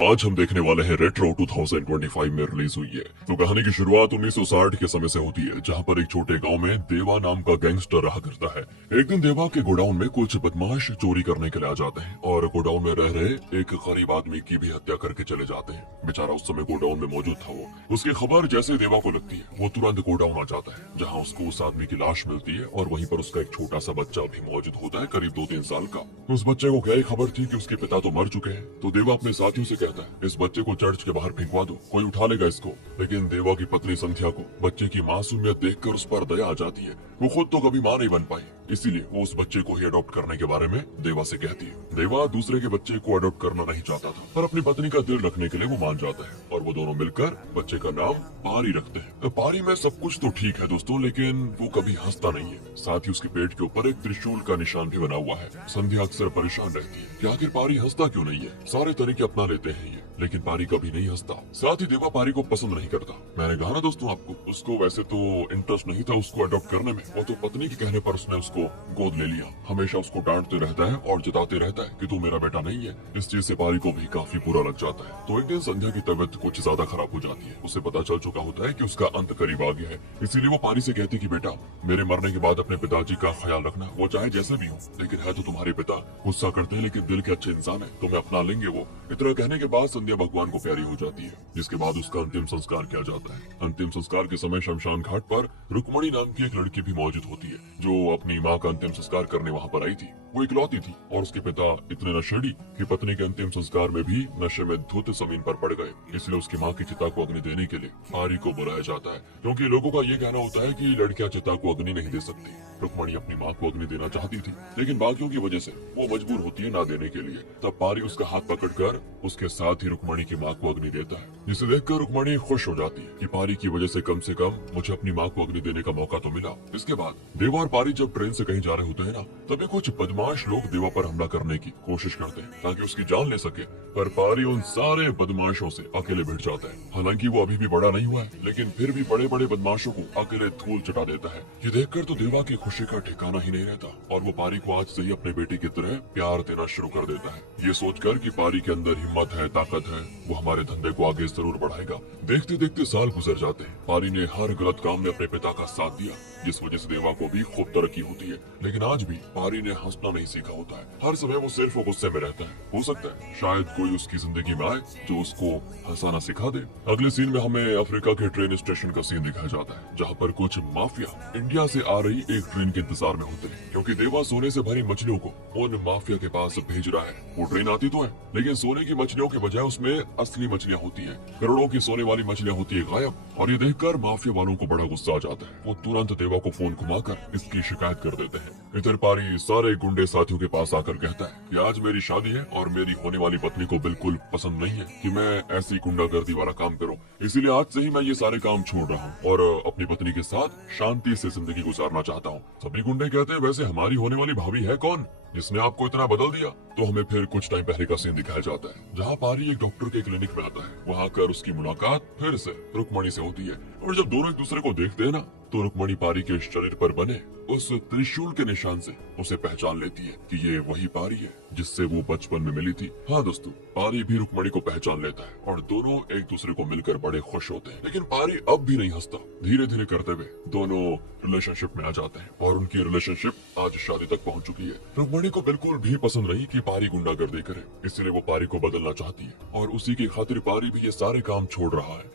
आज हम देखने वाले हैं रेट्रो 2025 में रिलीज हुई है। तो कहानी की शुरुआत 1960 के समय से होती है, जहां पर एक छोटे गांव में देवा नाम का गैंगस्टर रहा करता है। एक दिन देवा के गोडाउन में कुछ बदमाश चोरी करने के लिए आ जाते हैं और गोडाउन में रह रहे एक गरीब आदमी की भी हत्या करके चले जाते हैं। बेचारा उस समय गोडाउन में मौजूद था। वो उसकी खबर जैसे देवा को लगती है, वो तुरंत गोडाउन आ जाता है, जहाँ उसको उस आदमी की लाश मिलती है और वहीं पर उसका एक छोटा सा बच्चा भी मौजूद होता है, करीब 2-3 साल का। उस बच्चे को क्या ही खबर थी कि उसके पिता तो मर चुके हैं। तो देवा अपने साथियों से कहता है, इस बच्चे को चर्च के बाहर फेंकवा दो, कोई उठा लेगा इसको। लेकिन देवा की पत्नी संध्या को बच्चे की मासूमियत देखकर उस पर दया आ जाती है। वो खुद तो कभी मां नहीं बन पाई, इसीलिए वो उस बच्चे को ही अडॉप्ट करने के बारे में देवा से कहती है। देवा दूसरे के बच्चे को अडॉप्ट करना नहीं चाहता था, पर अपनी पत्नी का दिल रखने के लिए वो मान जाता है और वो दोनों मिलकर बच्चे का नाम पारी रखते हैं। तो पारी में सब कुछ तो ठीक है दोस्तों, लेकिन वो कभी हंसता नहीं है। साथ ही उसके पेट के ऊपर एक त्रिशूल का निशान भी बना हुआ है। संध्या अक्सर परेशान रहती है कि आखिर पारी हंसता क्यों नहीं है। सारे तरीके अपना लेते हैं ये, लेकिन पारी कभी नहीं हंसता। साथ ही देवा पारी को पसंद नहीं करता। मैंने कहा ना दोस्तों आपको, उसको वैसे तो इंटरेस्ट नहीं था उसको अडॉप्ट करने में। वो तो पत्नी के कहने पर उसने उसको गोद ले लिया। हमेशा उसको डांटते रहता है और जताते रहता है कि तू मेरा बेटा नहीं है। इस चीज से पारी को भी काफी बुरा लग जाता है। तो एक दिन संध्या की तबीयत कुछ ज्यादा खराब हो जाती है। उसे पता चल चुका होता है कि उसका अंत करीब आ गया है। इसीलिए वो पारी से कहती कि बेटा, मेरे मरने के बाद अपने पिताजी का ख्याल रखना। वो चाहे जैसे भी हो, लेकिन है तो तुम्हारे पिता। गुस्सा करते हैं लेकिन दिल के अच्छे इंसान है, तुम्हें अपना लेंगे वो। इतना कहने के बाद संध्या भगवान को प्यारी हो जाती है, जिसके बाद उसका अंतिम संस्कार किया जाता है। अंतिम संस्कार के समय शमशान घाट पर रुक्मणी नाम की एक लड़की भी मौजूद होती है, जो अपनी माँ का अंतिम संस्कार करने वहाँ पर आई थी। वो इकलौती थी और उसके पिता इतने नशेड़ी कि पत्नी के अंतिम संस्कार में भी नशे में धुत जमीन पर पड़ गए। इसलिए उसकी माँ की चिता को अग्नि देने के लिए पारी को बुलाया जाता है, क्योंकि लोगों का ये कहना होता है कि लड़कियां चिता को अग्नि नहीं दे सकती। रुक्मणी अपनी माँ को अग्नि देना चाहती थी, लेकिन बाकियों की वजह से वो मजबूर होती है ना देने के लिए। तब पारी उसका हाथ पकड़कर उसके साथ ही रुक्मणी की माँ को अग्नि देता है, जिसे देखकर रुक्मणी खुश हो जाती है कि पारी की वजह से कम मुझे अपनी माँ को अग्नि देने का मौका तो मिला। इसके बाद देवा और पारी जब ट्रेन से कहीं जा रहे होते हैं ना, तभी कुछ बदमाश लोग देवा पर हमला करने की कोशिश करते हैं ताकि उसकी जान ले सके। पर पारी उन सारे बदमाशों से अकेले भिड़ जाता है। हालांकि वो अभी भी बड़ा नहीं हुआ है, लेकिन फिर भी बड़े बड़े बदमाशों को अकेले धूल चटा देता है। ये देखकर तो देवा की खुशी का ठिकाना ही नहीं रहता और वो पारी को आज से ही अपने बेटे की तरह प्यार देना शुरू कर देता है। ये सोचकर कि पारी के अंदर हिम्मत है, ताकत है, वो हमारे धंधे को आगे जरूर बढ़ाएगा। देखते देखते साल गुजर जाते हैं। पारी ने हर गलत काम में अपने पिता का साथ दिया, जिस वजह से देवा को भी खूब तरक्की होती है। लेकिन आज भी पारी ने हंसना नहीं सीखा होता है। हर समय वो सिर्फ गुस्से में रहता है। हो सकता है शायद कोई उसकी जिंदगी में आए जो उसको हंसाना सिखा दे। अगले सीन में हमें अफ्रीका के ट्रेन स्टेशन का सीन दिखाया जाता है, जहाँ पर कुछ माफिया इंडिया से आ रही एक ट्रेन के इंतजार में होते हैं, क्योंकि देवा सोने से भरी मछलियों को उन माफिया के पास भेज रहा है। वो ट्रेन आती तो है, लेकिन सोने की मछलियों के बजाय उसमें असली मछलियाँ होती है। करोड़ों की सोने वाली मछलियाँ होती है गायब। और ये देखकर माफिया वालों को बड़ा गुस्सा आ जाता है। वो तुरंत देवा को फोन घुमाकर इसकी शिकायत कर देते हैं। इधर पारी सारे गुंडे साथियों के पास आकर कहता है कि आज मेरी शादी है और मेरी होने वाली पत्नी को बिल्कुल पसंद नहीं है कि मैं ऐसी गुंडागर्दी वाला काम करूं। इसीलिए आज से ही मैं ये सारे काम छोड़ रहा हूं और अपनी पत्नी के साथ शांति से जिंदगी गुजारना चाहता हूं। सभी गुंडे कहते हैं, वैसे हमारी होने वाली भाभी है कौन जिसने आपको इतना बदल दिया? तो हमें फिर कुछ टाइम पहले का सीन दिखाया जाता है, जहाँ पारी एक डॉक्टर के क्लिनिक में आता है। वहाँ आकर उसकी मुलाकात फिर से रुक्मणी से होती है और जब दोनों एक दूसरे को देखते हैं ना, तो रुक्मणी पारी के शरीर पर बने उस त्रिशूल के निशान से उसे पहचान लेती है कि ये वही पारी है जिससे वो बचपन में मिली थी। हाँ दोस्तों, पारी भी रुक्मणी को पहचान लेता है और दोनों एक दूसरे को मिलकर बड़े खुश होते हैं। लेकिन पारी अब भी नहीं हंसता। धीरे धीरे करते हुए दोनों रिलेशनशिप में आ जाते हैं और उनकी रिलेशनशिप आज शादी तक पहुंच चुकी है। रुक्मणी को बिल्कुल भी पसंद नहीं कि पारी गुंडागर्दी करे, इसलिए वो पारी को बदलना चाहती है और उसी की खातिर पारी भी ये सारे काम छोड़ रहा है।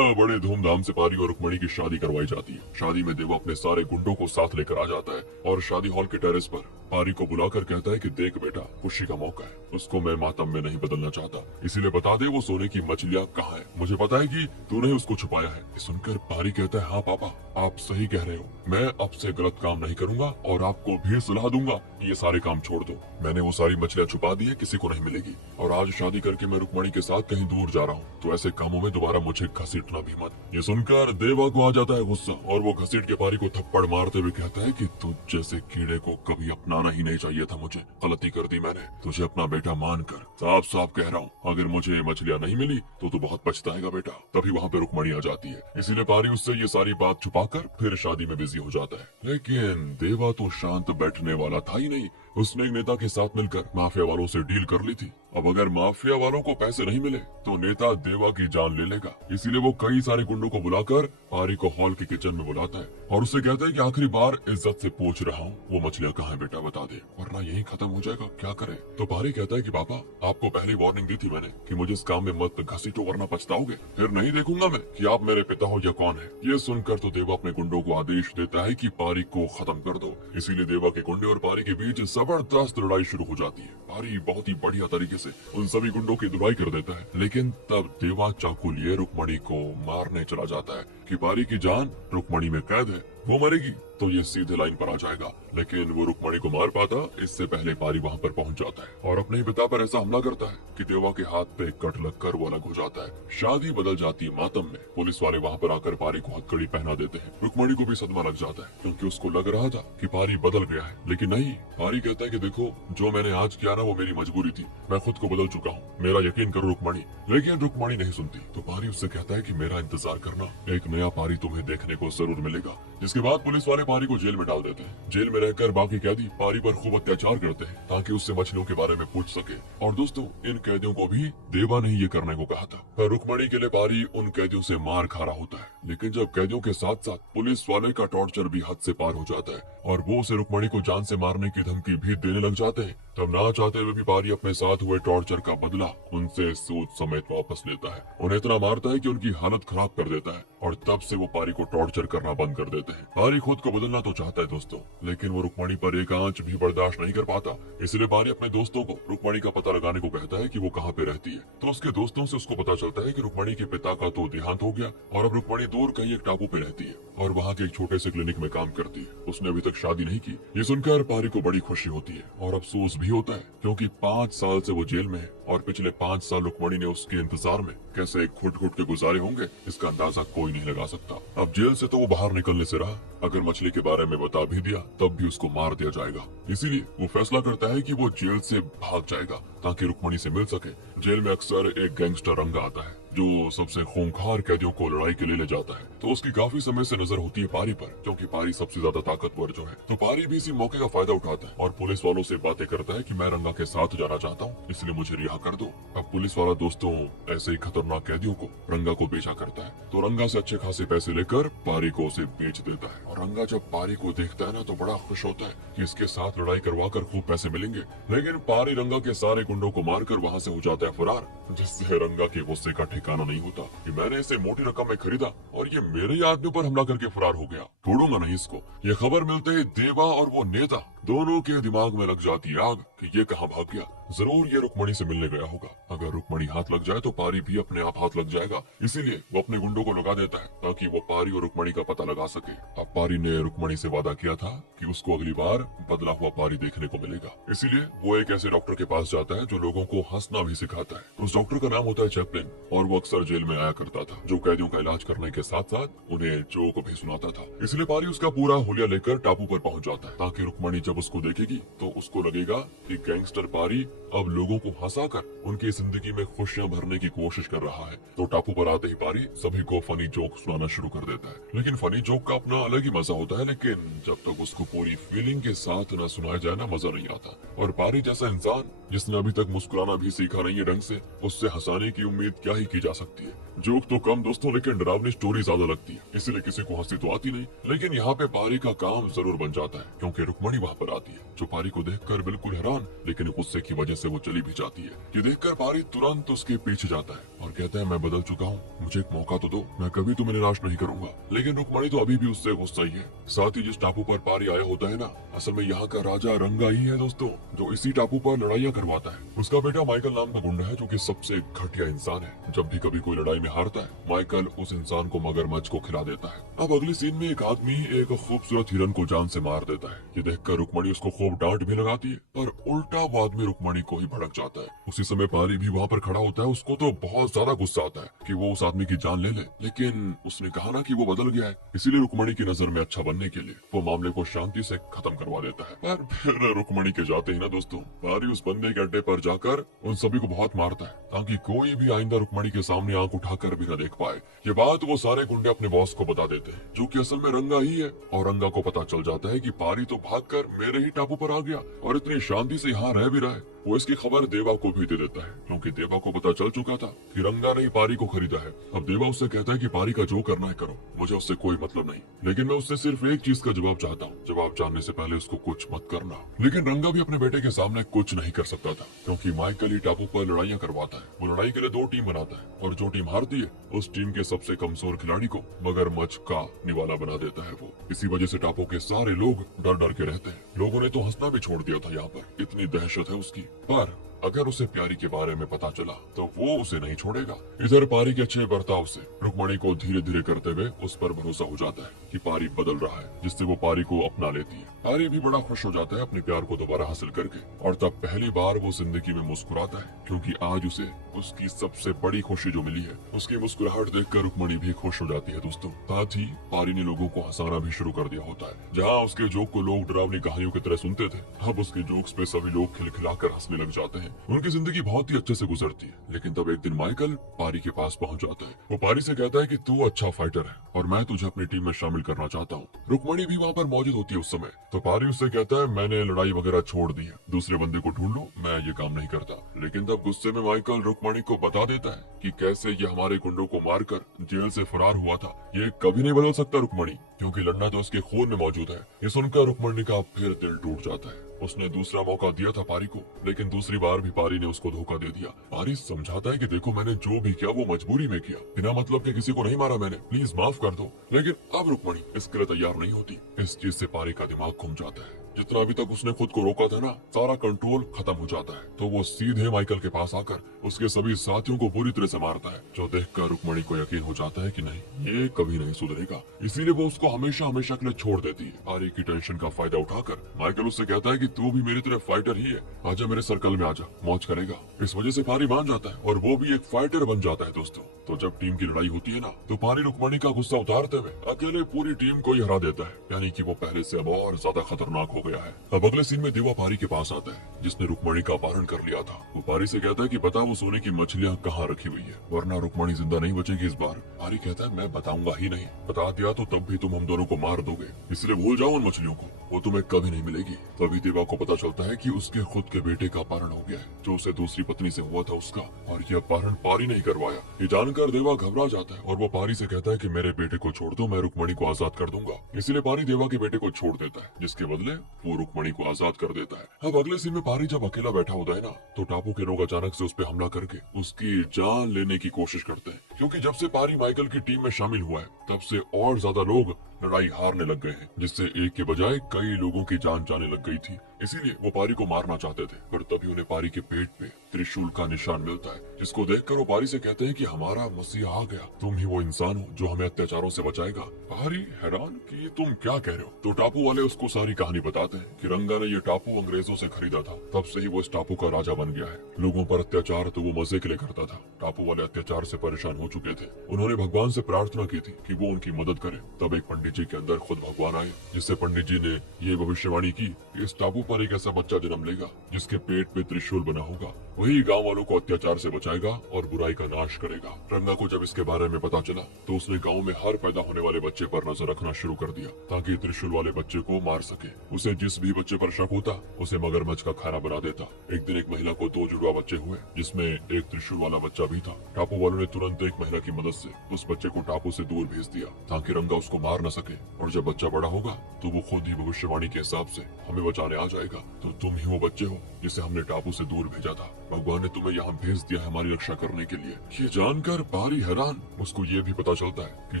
बड़े धूमधाम से पारी और रुक्मणी की शादी करवाई जाती है। शादी में देवा अपने सारे गुंडों को साथ लेकर आ जाता है और शादी हॉल के टेरेस पर पारी को बुलाकर कहता है कि देख बेटा, खुशी का मौका है, उसको मैं मातम में नहीं बदलना चाहता, इसीलिए बता दे वो सोने की मछलियाँ कहाँ है। मुझे पता है कि तूने उसको छुपाया है। सुनकर पारी कहता है, हाँ पापा, आप सही कह रहे हो, मैं अब से गलत काम नहीं करूंगा और आपको भी सलाह दूंगा कि ये सारे काम छोड़ दो। मैंने वो सारी मछलियाँ छुपा दी है, किसी को नहीं मिलेगी और आज शादी करके मैं रुक्मणी के साथ कहीं दूर जा रहा हूँ, तो ऐसे कामों में दोबारा मुझे घसीटना भी मत। ये सुनकर देवा को आ जाता है गुस्सा और वो घसीट के पारी को थप्पड़ मारते हुए कहता है कि तुझ जैसे कीड़े को कभी अपनाना ही नहीं चाहिए था मुझे। गलती कर दी मैंने, तुझे अपना बेटा मानकर साफ साफ कह रहा हूँ, अगर मुझे मछलियाँ नहीं मिली तो तू बहुत पछताएगा बेटा। तभी वहाँ पे रुक्मणी आ जाती है, इसीलिए पारी उससे ये सारी बात छुपाकर फिर शादी में बिजी हो जाता है। लेकिन देवा तो शांत बैठने वाला था ही नहीं। उसने एक नेता के साथ मिलकर माफिया वालों से डील कर ली थी। अब अगर माफिया वालों को पैसे नहीं मिले तो नेता देवा की जान ले लेगा। इसीलिए वो कई सारे गुंडों को बुलाकर पारी को हॉल के किचन में बुलाता है और उससे कहता है कि आखिरी बार इज्जत से पूछ रहा हूँ, वो मछलियाँ कहाँ है बेटा, बता दे वरना यही खत्म हो जाएगा, क्या करे। तो पारी कहता है कि पापा आपको पहली वार्निंग दी थी मैंने कि मुझे इस काम में मत घसीटो वरना पछताओगे, फिर नहीं देखूंगा मैं कि आप मेरे पिता हो या कौन है। ये सुनकर तो देवा अपने गुंडों को आदेश देता है कि पारी को खत्म कर दो। इसीलिए देवा के गुंडे और पारी के बीच जबरदस्त लड़ाई शुरू हो जाती है। पारी बहुत ही बढ़िया तरीके से उन सभी गुंडों की धुलाई कर देता है, लेकिन तब देवा चाकू लिए रुक्मणी को मारने चला जाता है कि पारी की जान रुक्मणी में कैद है, वो मरेगी तो ये सीधे लाइन पर आ जाएगा। लेकिन वो रुक्मणी को मार पाता इससे पहले पारी वहाँ पर पहुँच जाता है और अपने ही पिता पर ऐसा हमला करता है कि देवा के हाथ पे कट लगकर वो अलग हो जाता है। शादी बदल जाती है मातम में। पुलिस वाले वहाँ पर आकर पारी को हथकड़ी पहना देते हैं। रुक्मणी को भी सदमा लग जाता है क्योंकि उसको लग रहा था कि पारी बदल गया है, लेकिन नहीं। पारी कहता है कि देखो जो मैंने आज किया ना वो मेरी मजबूरी थी, मैं खुद को बदल चुका हूँ, मेरा यकीन करो रुक्मणी। लेकिन रुक्मणी नहीं सुनती तो पारी उससे कहता है कि मेरा इंतजार करना, एक नया पारी तुम्हें देखने को जरूर मिलेगा। जिसके बाद पुलिस वाले पारी को जेल में डाल देते हैं। जेल में रहकर बाकी कैदी पारी पर खूब अत्याचार करते हैं ताकि उससे मछलियों के बारे में पूछ सके। और दोस्तों इन कैदियों को भी देवा ने ये करने को कहा था, पर रुक्मणी के लिए पारी उन कैदियों से मार खा रहा होता है। लेकिन जब कैदियों के साथ साथ पुलिस वाले का टॉर्चर भी हद से पार हो जाता है और वो उसे रुक्मणी को जान से मारने की धमकी भी देने लग जाते हैं, तब ना चाहते हुए भी पारी अपने साथ हुए टॉर्चर का बदला उनसे सूद समेत वापस लेता है। उन्हें इतना मारता है कि उनकी हालत खराब कर देता है और तब से वो पारी को टॉर्चर करना बंद कर देते हैं। पारी खुद को बदलना तो चाहता है दोस्तों, लेकिन वो रुक्मणी पर एक आंच भी बर्दाश्त नहीं कर पाता। इसलिए पारी अपने दोस्तों को रुक्मणी का पता लगाने को कहता है कि वो कहाँ पे रहती है। तो उसके दोस्तों से उसको पता चलता है कि रुक्मणी के पिता का तो देहांत हो गया और अब रुक्मणी दूर कहीं एक टापू पे रहती है और वहाँ के एक छोटे से क्लिनिक में काम करती है। उसने अभी तक शादी नहीं की। ये सुनकर पारी को बड़ी खुशी होती है और अफसोस भी होता है क्योंकि 5 साल से वो जेल में है और पिछले 5 साल रुक्मणी ने उसके इंतजार में कैसे घुट घुट के गुजारे होंगे इसका अंदाजा कोई नहीं लगा सकता। अब जेल से तो वो बाहर निकलने से रहा, अगर मछली के बारे में बता भी दिया तब भी उसको मार दिया जाएगा। इसीलिए वो फैसला करता है कि वो जेल से भाग जाएगा ताकि रुक्मणी से मिल सके। जेल में अक्सर एक गैंगस्टर रंगा आता है जो सबसे खूंखार कैदियों को लड़ाई के लिए ले जाता है। तो उसकी काफी समय से नजर होती है पारी पर क्योंकि पारी सबसे ज्यादा ताकतवर जो है। तो पारी भी इसी मौके का फायदा उठाता है और पुलिस वालों से बातें करता है कि मैं रंगा के साथ जाना चाहता हूँ, इसलिए मुझे रिहा कर दो। अब पुलिस वाला दोस्तों ऐसे ही खतरनाक कैदियों को रंगा को बेचा करता है। तो रंगा से अच्छे खासे पैसे लेकर पारी को उसे बेच देता है और रंगा जब पारी को देखता है ना तो बड़ा खुश होता है कि इसके साथ लड़ाई करवा कर खूब पैसे मिलेंगे। लेकिन पारी रंगा के सारे गुंडों को मारकर वहाँ से हो जाता है फरार, जिससे रंगा के गुस्से का ठिकाना नहीं होता कि मैंने इसे मोटी रकम में खरीदा और ये मेरे ही आदमी पर हमला करके फरार हो गया, छोड़ूंगा नहीं इसको। ये खबर मिलते ही देवा और वो नेता दोनों के दिमाग में लग जाती है आग कि ये कहाँ भाग गया, जरूर ये रुक्मणी से मिलने गया होगा। अगर रुक्मणी हाथ लग जाए तो पारी भी अपने आप हाथ लग जाएगा, इसीलिए वो अपने गुंडों को लगा देता है ताकि वो पारी और रुक्मणी का पता लगा सके। अब पारी ने रुक्मणी से वादा किया था कि उसको अगली बार बदला हुआ पारी देखने को मिलेगा, इसीलिए वो एक ऐसे डॉक्टर के पास जाता है जो लोगों को हंसना भी सिखाता है। उस डॉक्टर का नाम होता है चैपलिन और वो अक्सर जेल में आया करता था, जो कैदियों का इलाज करने के साथ साथ उन्हें जोक भी सुनाता था। इसलिए पारी उसका पूरा हुलिया लेकर टापू पर पहुंच जाता है ताकि रुक्मणी जब उसको देखेगी तो उसको लगेगा कि गैंगस्टर पारी अब लोगों को हंसाकर उनकी जिंदगी में खुशियां भरने की कोशिश कर रहा है। तो टापू पर आते ही पारी सभी को फनी जोक सुनाना शुरू कर देता है। लेकिन फनी जोक का अपना अलग ही मजा होता है, लेकिन जब तक उसको पूरी फीलिंग के साथ न सुनाया जाए ना मजा नहीं आता। और पारी जैसा इंसान जिसने अभी तक मुस्कुराना भी सीखा नहीं है ढंग से, उससे हंसाने की उम्मीद क्या ही की जा सकती है। जोक तो कम दोस्तों, लेकिन डरावनी स्टोरी ज्यादा लगती है, इसलिए किसी को हंसी तो आती नहीं। लेकिन यहाँ पे पारी का काम जरूर बन जाता है क्योंकि रुक्मणी वहाँ पर आती है, जो पारी को देखकर बिल्कुल हैरान लेकिन गुस्से की वजह से वो चली भी जाती है। ये देखकर पारी तुरंत उसके पीछे जाता है और कहता है मैं बदल चुका हूँ, मुझे एक मौका तो दो, मैं कभी तुम्हें निराश नहीं करूंगा। लेकिन रुक्मणी तो अभी भी उससे गुस्सा ही है। साथ ही जिस टापू पर पारी आया होता है ना, असल में यहाँ का राजा रंगा ही है दोस्तों, जो इसी टापू पर लड़ाइयाँ करवाता है। उसका बेटा माइकल नाम का गुंडा है जो कि सबसे घटिया इंसान है। जब भी कभी कोई लड़ाई में हारता है, माइकल उस इंसान को मगरमच्छ को खिला देता है। अब अगली सीन में एक आदमी एक खूबसूरत हिरन को जान से मार देता है। ये देखकर रुक्मणी उसको खूब डांट भी लगाती है और उल्टा वो आदमी रुक्मणी को ही भड़क जाता है। उसी समय पारी भी वहाँ पर खड़ा होता है। उसको तो बहुत ज्यादा गुस्सा आता है कि वो उस आदमी की जान ले ले, लेकिन उसने कहा ना कि वो बदल गया है, इसीलिए रुक्मणी की नजर में अच्छा बनने के लिए वो मामले को शांति से खत्म करवा देता है। पर फिर रुक्मणी के जाते ही ना दोस्तों, पारी उस बंदे के अड्डे पर जाकर उन सभी को बहुत मारता है ताकि कोई भी आइंदा रुक्मणी के सामने आंख उठाकर भी न देख पाए। ये बात वो सारे गुंडे अपने बॉस को बता देते हैं, जो कि असल में रंगा ही है। और रंगा को पता चल जाता है कि पारी तो भागकर मेरे ही टापू पर आ गया और इतनी शांति से यहाँ रह भी रहा है। वो इसकी खबर देवा को भी दे देता है, क्योंकि देवा को पता चल चुका था कि रंगा ने पारी को खरीदा है। अब देवा उससे कहता है कि पारी का जो करना है करो, मुझे उससे कोई मतलब नहीं, लेकिन मैं उससे सिर्फ एक चीज का जवाब चाहता हूँ, जवाब जानने से पहले उसको कुछ मत करना। लेकिन रंगा भी अपने बेटे के सामने कुछ नहीं कर सकता था, क्योंकि माइकल ही टापू पर लड़ाइयाँ करवाता है। वो लड़ाई के लिए 2 टीम बनाता है और जो टीम हारती है उस टीम के सबसे कमजोर खिलाड़ी को मगरमच्छ का निवाला बना देता है वो। इसी वजह से टापू के सारे लोग डर डर के रहते हैं। लोगों ने तो हंसना भी छोड़ दिया था यहाँ पर, इतनी दहशत है उसकी। पर अगर उसे प्यारी के बारे में पता चला तो वो उसे नहीं छोड़ेगा। इधर पारी के अच्छे बर्ताव से रुक्मणी को धीरे धीरे करते हुए उस पर भरोसा हो जाता है कि पारी बदल रहा है, जिससे वो पारी को अपना लेती है। पारी भी बड़ा खुश हो जाता है अपने प्यार को दोबारा हासिल करके, और तब पहली बार वो जिंदगी में मुस्कुराता है, क्योंकि आज उसे उसकी सबसे बड़ी खुशी जो मिली है, उसकी मुस्कुराहट देखकर रुक्मणी भी खुश हो जाती है दोस्तों। साथ ही पारी ने लोगों को हंसाना भी शुरू कर दिया होता है। जहाँ उसके जोक को लोग डरावनी कहानियों की तरह सुनते थे, अब उसके जोक्स पे सभी लोग खिलखिलाकर हंसने लग जाते हैं। उनकी जिंदगी बहुत ही अच्छे से गुजरती है। लेकिन तब एक दिन माइकल पारी के पास पहुंच जाता है। वो पारी से कहता है कि तू अच्छा फाइटर है और मैं तुझे अपनी टीम में शामिल करना चाहता हूँ। रुक्मणी भी वहाँ पर मौजूद होती है उस समय। तो पारी उससे कहता है मैंने लड़ाई वगैरह छोड़ दी है, दूसरे बंदे को ढूंढ लो, मैं ये काम नहीं करता। लेकिन तब गुस्से में माइकल रुक्मणी को बता देता है कि कैसे ये हमारे गुंडों को मारकर जेल से फरार हुआ था। ये कभी नहीं बदल सकता रुक्मणी, क्योंकि लड़ना तो उसके खून में मौजूद है। ये सुनकर रुक्मणी का फिर दिल टूट जाता है। उसने दूसरा मौका दिया था पारी को, लेकिन दूसरी बार भी पारी ने उसको धोखा दे दिया। पारी समझाता है कि देखो मैंने जो भी किया वो मजबूरी में किया, बिना मतलब के किसी को नहीं मारा मैंने, प्लीज माफ कर दो। लेकिन अब रुक्मणी इसके लिए तैयार नहीं होती। इस चीज से पारी का दिमाग घूम जाता है। जितना अभी तक उसने खुद को रोका था ना, सारा कंट्रोल खत्म हो जाता है। तो वो सीधे माइकल के पास आकर उसके सभी साथियों को बुरी तरह से मारता है, जो देखकर रुक्मणी को यकीन हो जाता है कि नहीं, ये कभी नहीं सुधरेगा। इसीलिए वो उसको हमेशा हमेशा के लिए छोड़ देती है। पारी की टेंशन का फायदा उठाकर माइकल उससे कहता है कि तू भी मेरी तरह फाइटर ही है, आजा मेरे सर्कल में आजा, मौज करेगा। इस वजह से पारी मान जाता है और वो भी एक फाइटर बन जाता है दोस्तों। तो जब टीम की लड़ाई होती है ना, तो पारी रुक्मणी का गुस्सा उतारते हुए अकेले पूरी टीम को ही हरा देता है, यानी कि वो पहले से अब और ज्यादा खतरनाक हो गया है। अब अगले सीन में देवा पारी के पास आता है, जिसने रुक्मणी का अपहरण कर लिया था। वो पारी से कहता है कि बता वो सोने की मछलियाँ कहाँ रखी हुई है, वरना रुक्मणी जिंदा नहीं बचेगी इस बार। पारी कहता है मैं बताऊंगा ही नहीं, बता दिया तो तब भी तुम हम दोनों को मार दोगे, इसलिए भूल जाओ उन मछलियों को, वो तुम्हें कभी नहीं मिलेगी। तभी देवा को पता चलता है कि उसके खुद के बेटे का अपहरण हो गया है, जो उसे दूसरी पत्नी से हुआ था उसका, और यह अपहरण पारी ने ही करवाया। ये जानकर देवा घबरा जाता है और वो पारी से कहता है कि मेरे बेटे को छोड़ दो, मैं रुक्मणी को आजाद कर दूंगा। इसलिए पारी देवा के बेटे को छोड़ देता है, जिसके बदले वो रुक्मणी को आजाद कर देता है। अब अगले सीन में पारी जब अकेला बैठा होता है ना, तो टापू के लोग अचानक से उस पर हमला करके उसकी जान लेने की कोशिश करते हैं, क्योंकि जब से पारी माइकल की टीम में शामिल हुआ है तब से और ज्यादा लोग लड़ाई हारने लग गए हैं, जिससे एक के बजाय कई लोगों की जान जाने लग गई थी। इसीलिए वो पारी को मारना चाहते थे, पर तभी उन्हें पारी के पेट पे त्रिशूल का निशान मिलता है, जिसको देखकर वो पारी से कहते हैं कि हमारा मसीहा आ गया, तुम ही वो इंसान हो जो हमें अत्याचारों से बचाएगा। पारी हैरान कि तुम क्या कह रहे हो। तो टापू वाले उसको सारी कहानी बताते हैं कि रंगा ने ये टापू अंग्रेजों से खरीदा था, तब से ही वो इस टापू का राजा बन गया है। लोगों पर अत्याचार तो वो मजे के लिए करता था। टापू वाले अत्याचार से परेशान हो चुके थे। उन्होंने भगवान से प्रार्थना की थी कि वो उनकी मदद करे। तब एक पंडित जी के अंदर खुद भगवान आए, जिससे पंडित जी ने ये भविष्यवाणी की इस टापू पर एक ऐसा बच्चा जन्म लेगा जिसके पेट पे त्रिशूल बना होगा, वही गांव वालों को अत्याचार से बचाएगा और बुराई का नाश करेगा। रंगा को जब इसके बारे में पता चला तो उसने गांव में हर पैदा होने वाले बच्चे पर नजर रखना शुरू कर दिया, ताकि त्रिशूल वाले बच्चे को मार सके। उसे जिस भी बच्चे पर शक होता उसे मगरमच्छ का खाना बना देता। एक दिन एक महिला को 2 जुड़वा बच्चे हुए, जिसमें एक त्रिशूल वाला बच्चा भी था। टापू वालों ने तुरंत एक महिला की मदद से उस बच्चे को टापू से दूर भेज दिया, ताकि रंगा उसको मार न सके। और जब बच्चा बड़ा होगा तो वो खुद ही भविष्यवाणी के हिसाब से हमें बचाने आ जाएगा। तो तुम ही वो बच्चे हो जिसे हमने टापू से दूर भेजा था, भगवान ने तुम्हें यहाँ भेज दिया है हमारी रक्षा करने के लिए। ये जानकर पारी हैरान। उसको ये भी पता चलता है कि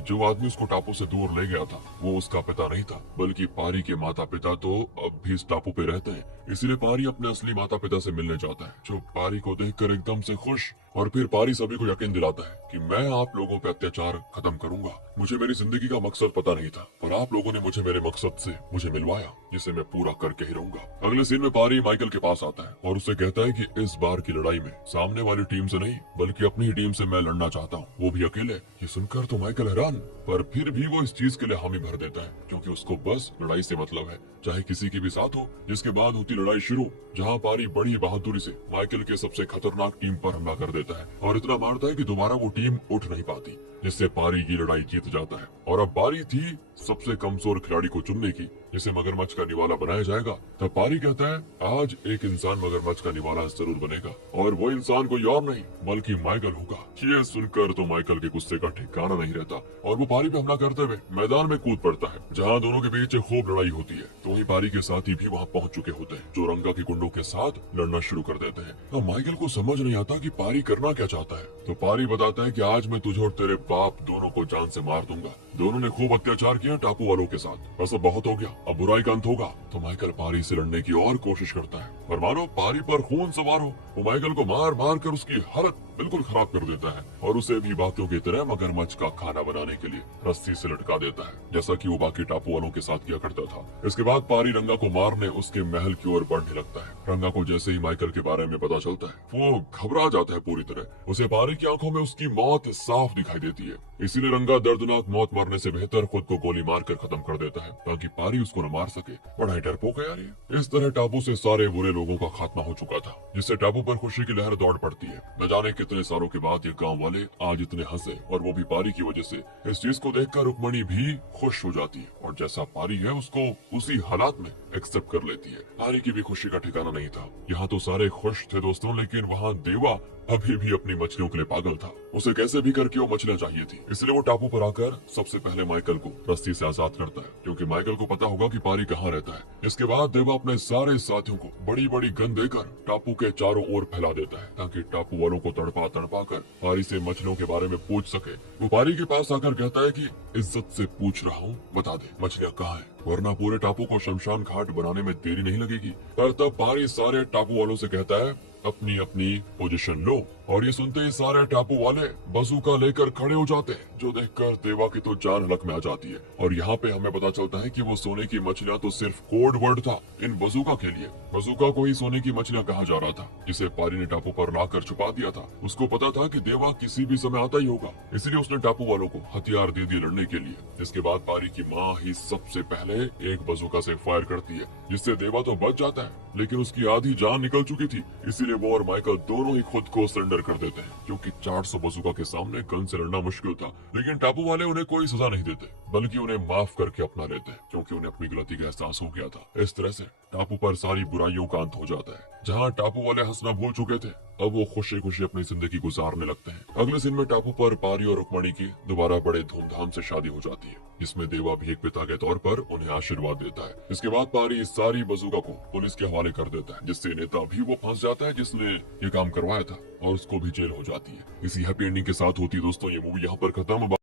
जो आदमी उसको टापू से दूर ले गया था वो उसका पिता नहीं था, बल्कि पारी के माता पिता तो अब भी इस टापू पे रहते हैं। इसलिए पारी अपने असली माता पिता से मिलने जाता है, जो पारी को देखकर एकदम से खुश और फिर पारी सभी को यकीन दिलाता है कि मैं आप लोगों पे अत्याचार खत्म करूंगा। मुझे मेरी जिंदगी का मकसद पता नहीं था और आप लोगों ने मुझे मेरे मकसद से मुझे मिलवाया, जिसे मैं पूरा करके ही रहूंगा। अगले सीन में पारी माइकल के पास आता है और उससे कहता है कि इस बार की लड़ाई में सामने वाली टीम से नहीं बल्कि अपनी ही टीम से मैं लड़ना चाहता हूँ, वो भी अकेले। ये सुनकर तो माइकल हैरान, पर फिर भी वो इस चीज के लिए हामी भर देता है क्योंकि उसको बस लड़ाई से मतलब है, चाहे किसी की भी साथ हो। जिसके बाद होती लड़ाई शुरू, जहाँ पारी बड़ी बहादुरी से माइकल के सबसे खतरनाक टीम पर हमला कर देता है और इतना मारता है कि दोबारा वो टीम उठ नहीं पाती, जिससे पारी की लड़ाई जीत जाता है। और अब बारी थी सबसे कमजोर खिलाड़ी को चुनने की, जिसे मगरमच्छ का निवाला बनाया जाएगा। तब पारी कहता है आज एक इंसान मगरमच्छ का निवाला जरूर बनेगा और वो इंसान कोई और नहीं बल्कि माइकल होगा। ये सुनकर तो माइकल के गुस्से का ठिकाना नहीं रहता और वो पारी पे हमला करते हुए मैदान में कूद पड़ता है, जहाँ दोनों के बीच खूब लड़ाई होती है। तो वहीं पारी के साथी भी वहाँ पहुँच चुके होते हैं, जो रंगा के गुंडों के साथ लड़ना शुरू कर देते हैं। अब माइकल को समझ नहीं आता कि पारी करना क्या चाहता है। तो पारी बताता है कि आज मैं तुझे और तेरे बाप दोनों को जान से मार दूंगा। दोनों ने खूब अत्याचार किया टापू वालों के साथ, बस अब बहुत हो गया, अब बुराई का अंत होगा। तो माइकल पारी से लड़ने की और कोशिश करता है, पर मानो पारी पर खून सवार हो, वो माइकल को मार मार कर उसकी हालत बिल्कुल खराब कर देता है और उसे भी बाकियों की तरह मगरमच्छ का खाना बनाने के लिए रस्सी से लटका देता है, जैसा कि वो बाकी टापू वालों के साथ किया करता था। इसके बाद पारी रंगा को मारने उसके महल की ओर बढ़ने लगता है। रंगा को जैसे ही माइकल के बारे में पता चलता है, वो घबरा जाता है पूरी तरह। उसे पारी की आंखों में उसकी मौत साफ दिखाई देती है, इसीलिए रंगा दर्दनाक मौत मरने से बेहतर खुद को गोली मार कर खत्म कर देता है ताकि पारी उसको न मार सके। बड़ा ही डरपोक है यार ये। इस तरह टापू से सारे बुरे लोगों का खात्मा हो चुका था, जिससे टापू पर खुशी की लहर दौड़ पड़ती है। न जाने कितने सालों के बाद ये गांव वाले आज इतने हंसे, और वो भी पारी की वजह से। इस चीज को देखकर रुक्मणी भी खुश हो जाती है और जैसा पारी है उसको उसी हालात में एक्सेप्ट कर लेती है। पारी की भी खुशी का ठिकाना नहीं था। यहाँ तो सारे खुश थे दोस्तों, लेकिन वहाँ देवा अभी भी अपनी मछलियों के लिए पागल था। उसे कैसे भी करके वो मछलियां चाहिए थी, इसलिए वो टापू पर आकर सबसे पहले माइकल को रस्सी से आजाद करता है, क्योंकि माइकल को पता होगा कि पारी कहाँ रहता है। इसके बाद देवा अपने सारे साथियों को बड़ी बड़ी गन देकर टापू के चारों ओर फैला देता है, ताकि टापू वालों को तड़पा तड़पा कर पारी से मछलियों के बारे में पूछ सके। वो पारी के पास आकर कहता है कि इज्जत से पूछ रहा हूँ, बता दे मछलियाँ कहाँ है, वरना पूरे टापू को शमशान घाट बनाने में देरी नहीं लगेगी। पर तब पारी सारे टापू वालों से कहता है अपनी अपनी पोजीशन लो, और ये सुनते ही सारे टापू वाले बंदूका लेकर खड़े हो जाते हैं, जो देखकर देवा की तो जान हलक में आ जाती है। और यहाँ पे हमें पता चलता है कि वो सोने की मछलियाँ तो सिर्फ कोड वर्ड था इन बंदूका के लिए। बंदूका को ही सोने की मछलियाँ कहा जा रहा था, जिसे पारी ने टापू पर लाकर छुपा दिया था। उसको पता था कि देवा किसी भी समय आता ही होगा, इसलिए उसने टापू वालों को हथियार दे दिए लड़ने के लिए। इसके बाद पारी की माँ ही सबसे पहले एक बंदूका से फायर करती है, जिससे देवा तो बच जाता है, लेकिन उसकी आधी जान निकल चुकी थी। इसीलिए वो और माइकल दोनों ही खुद को सरेंडर कर देते हैं, क्योंकि 400 बंदूका के सामने गन से लड़ना मुश्किल था। लेकिन टापू वाले उन्हें कोई सजा नहीं देते, बल्कि उन्हें माफ करके अपना लेते हैं, क्योंकि उन्हें अपनी गलती का एहसास हो गया था। इस तरह से टापू पर सारी बुराइयों का अंत हो जाता है। जहाँ टापू वाले हंसना भूल चुके थे, अब वो खुशी खुशी अपनी जिंदगी गुजारने लगते हैं। अगले दिन में टापू पर पारी और रुक्मणी की दोबारा बड़े धूमधाम से शादी हो जाती है, जिसमें देवा भी एक पिता के तौर पर उन्हें आशीर्वाद देता है। इसके बाद पारी इस सारी बंदूका को पुलिस के हवाले कर देता है, जिससे नेता भी वो फंस जाता है जिसने ये काम करवाया था, और उसको भी जेल हो जाती है। इसी हैप्पी एंडिंग के साथ होती है दोस्तों ये मूवी यहाँ पर खत्म।